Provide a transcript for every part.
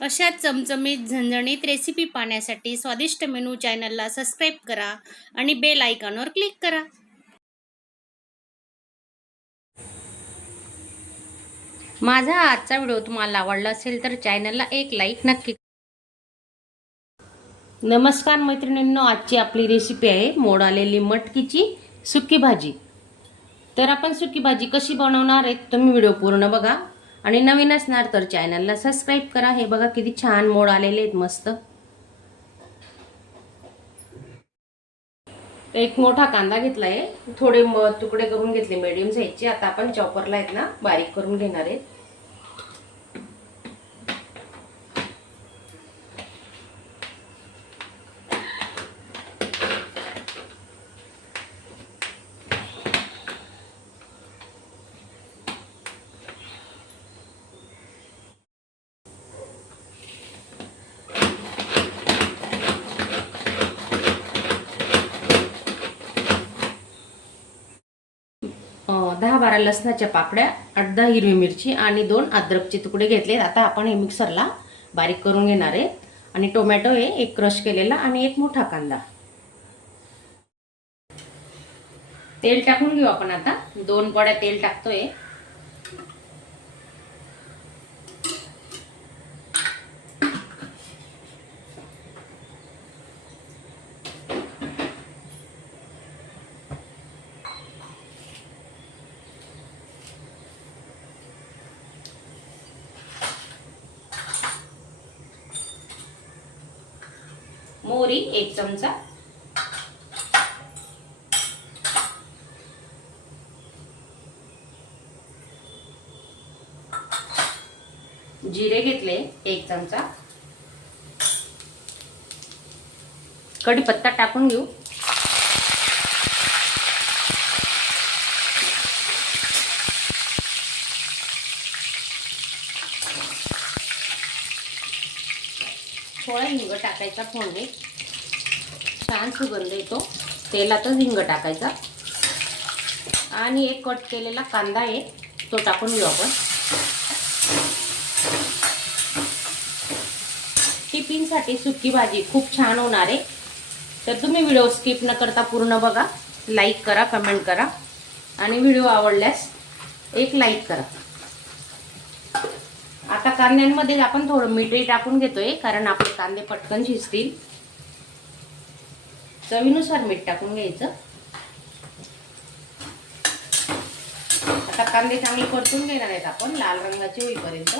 अशा चमचमीत झणझणीत रेसिपी पाहण्यासाठी स्वादिष्ट मेनू चॅनलला सबस्क्राईब करा आणि बेल आयकॉनवर क्लिक करा. माझा आजचा व्हिडिओ तुम्हाला आवडला असेल तर चॅनलला एक लाईक नक्की. नमस्कार मैत्रिणींनो, आजची आपली रेसिपी आहे मोड आलेली मटकीची सुकी भाजी. तर आपण सुकी भाजी कशी बनवणार आहे तुम्ही व्हिडिओ पूर्ण बघा आणि नवीन असणार तर चॅनलला सबस्क्राईब करा. हे बघा किती छान मोड आलेले आहेत मस्त. एक मोठा कांदा घेतलाय, थोडे तुकडे करून घेतले मीडियम साईजचे. आता आपण चॉपरला आहेत ना बारीक करून घेणार आहे. दहा 12 लसणाच्या पाकड्या, 8-10 हिरवी मिरची आणि 2 अद्रकचे तुकडे घेतले. आता आपण हे मिक्सरला बारीक करून घेणार आहे. आणि टोमॅटो आहे एक क्रश केलेला आणि एक मोठा कांदा. तेल टाकून घेऊ आपण. आता 2 पड्या तेल टाकतोय. मोहरी 1 चमचा, जिरे घेतले 1 चमचा, कढीपत्ता टाकून घेऊ. थोडा हिंग टाकायचा फोडणी, छान सुगंध येतो. तेलातच हिंग टाकायचा आणि एक कट केलेला कांदा आहे तो टाकून घेऊ आपण. टिफिनसाठी सुकी भाजी खूप छान होणार आहे. तर तुम्ही व्हिडिओ स्किप न करता पूर्ण बघा. लाईक करा, कमेंट करा आणि व्हिडिओ आवडल्यास एक लाईक करा. आता कांद्यांमध्ये आपण थोडं मीठही टाकून घेतोय कारण आपले कांदे पटकन शिजतील. चवीनुसार मीठ टाकून घ्यायचं. आता कांदे चांगले परतून घेणार आहेत आपण लाल रंगाचे होईपर्यंत.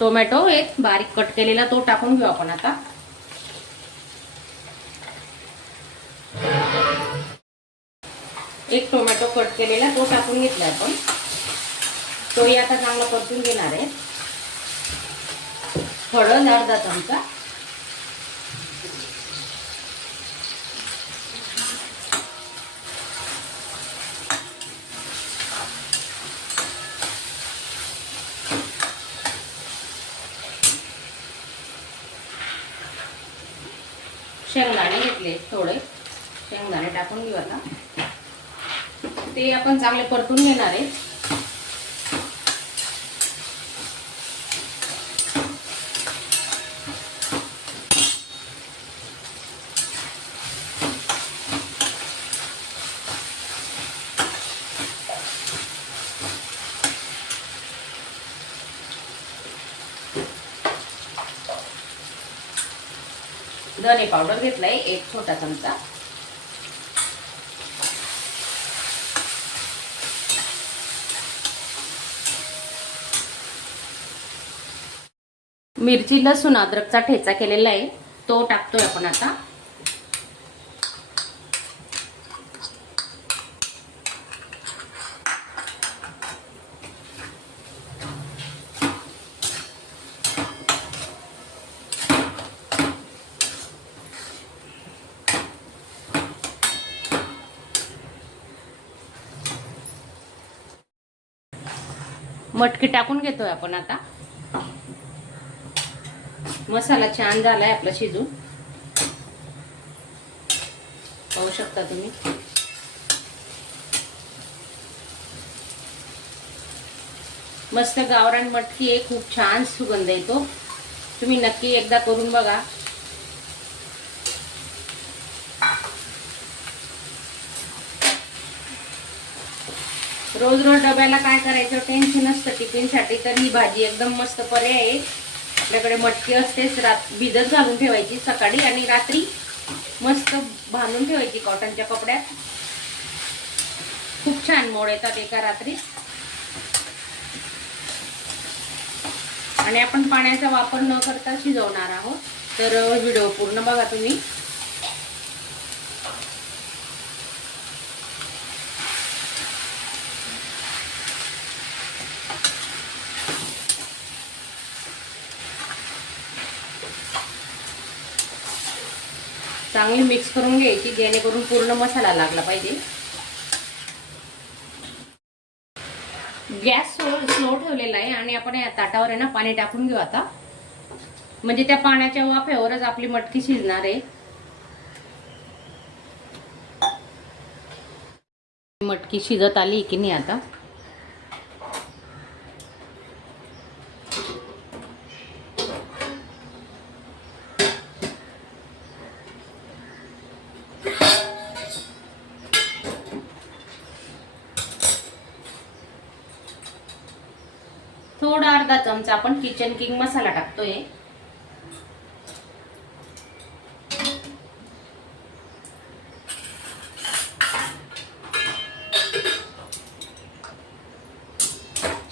टोमॅटो एक बारीक कट केलेला तो टाकून घेऊ आपण. आता एक टोमॅटो कट केलेला तो टाकून घेतला आपण. तोही आता चांगला परतून घेणार आहे. हळद अर्धा चमचा, शेंगदाणे घेतले थोडे, शेंगदाणे टाकून घेऊ. आता ते आपण चांगले परतून घेणार आहे. धने पावडर घेतलाय 1 छोटा चमचा, मिरची लसूण अद्रकचा ठेचा केलेला आहे तो टाकतोय आपण. आता मटकी टाकून घेतोय आपण. आता मसाला छान झालाय आपला शिजून, पाहू शकता तुम्ही. मस्त गावरान मटकी आहे, खूप छान सुगंध येतो. तुम्ही नक्की एकदा करून बघा. रोज रोज डब्याला काय करायचं टेन्शन असतं टिफिनसाठी, तर ही भाजी एकदम मस्त पर्याय आहे. आपल्याकडे मटकी असतेच, भिजत घालून ठेवायची सकाळी आणि रात्री मस्त बांधून ठेवायची कॉटनच्या कपड्यात. खूप छान मोड येतात एका रात्री. आणि आपण पाण्याचा वापर न करता शिजवणार आहोत, तर व्हिडिओ पूर्ण बघा तुम्ही. चांगली मिक्स करून घ्यायची, जेणेकरून पूर्ण मसाला लागला पाहिजे. गॅस स्लो ठेवलेला आहे आणि आपण या ताटावर आहे ना पाणी टाकून घेऊ आता. म्हणजे त्या पाण्याच्या वाफेवरच आपली मटकी शिजणार आहे. मटकी शिजत आली की नाही आता. थोडा अर्धा चमचा आपण किचन किंग मसाला टाकतोय.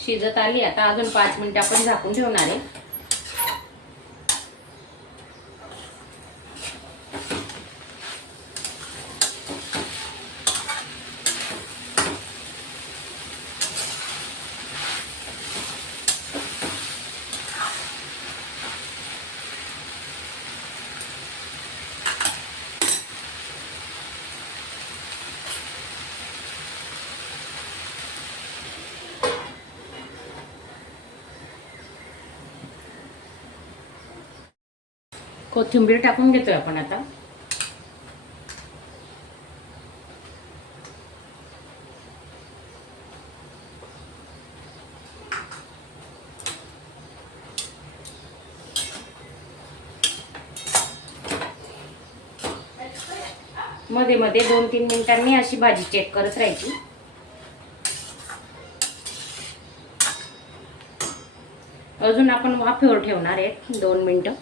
शिजत आली आता, अजून 5 मिनिटं आपण झाकून ठेवणार आहे. कोथिंबीर टाकून घेतोय आपण आता. मध्ये मध्ये 2-3 मिनिटांनी अशी भाजी चेक करत राहायची. अजून आपण वाफेवर ठेवणार आहे 2 मिनिटं.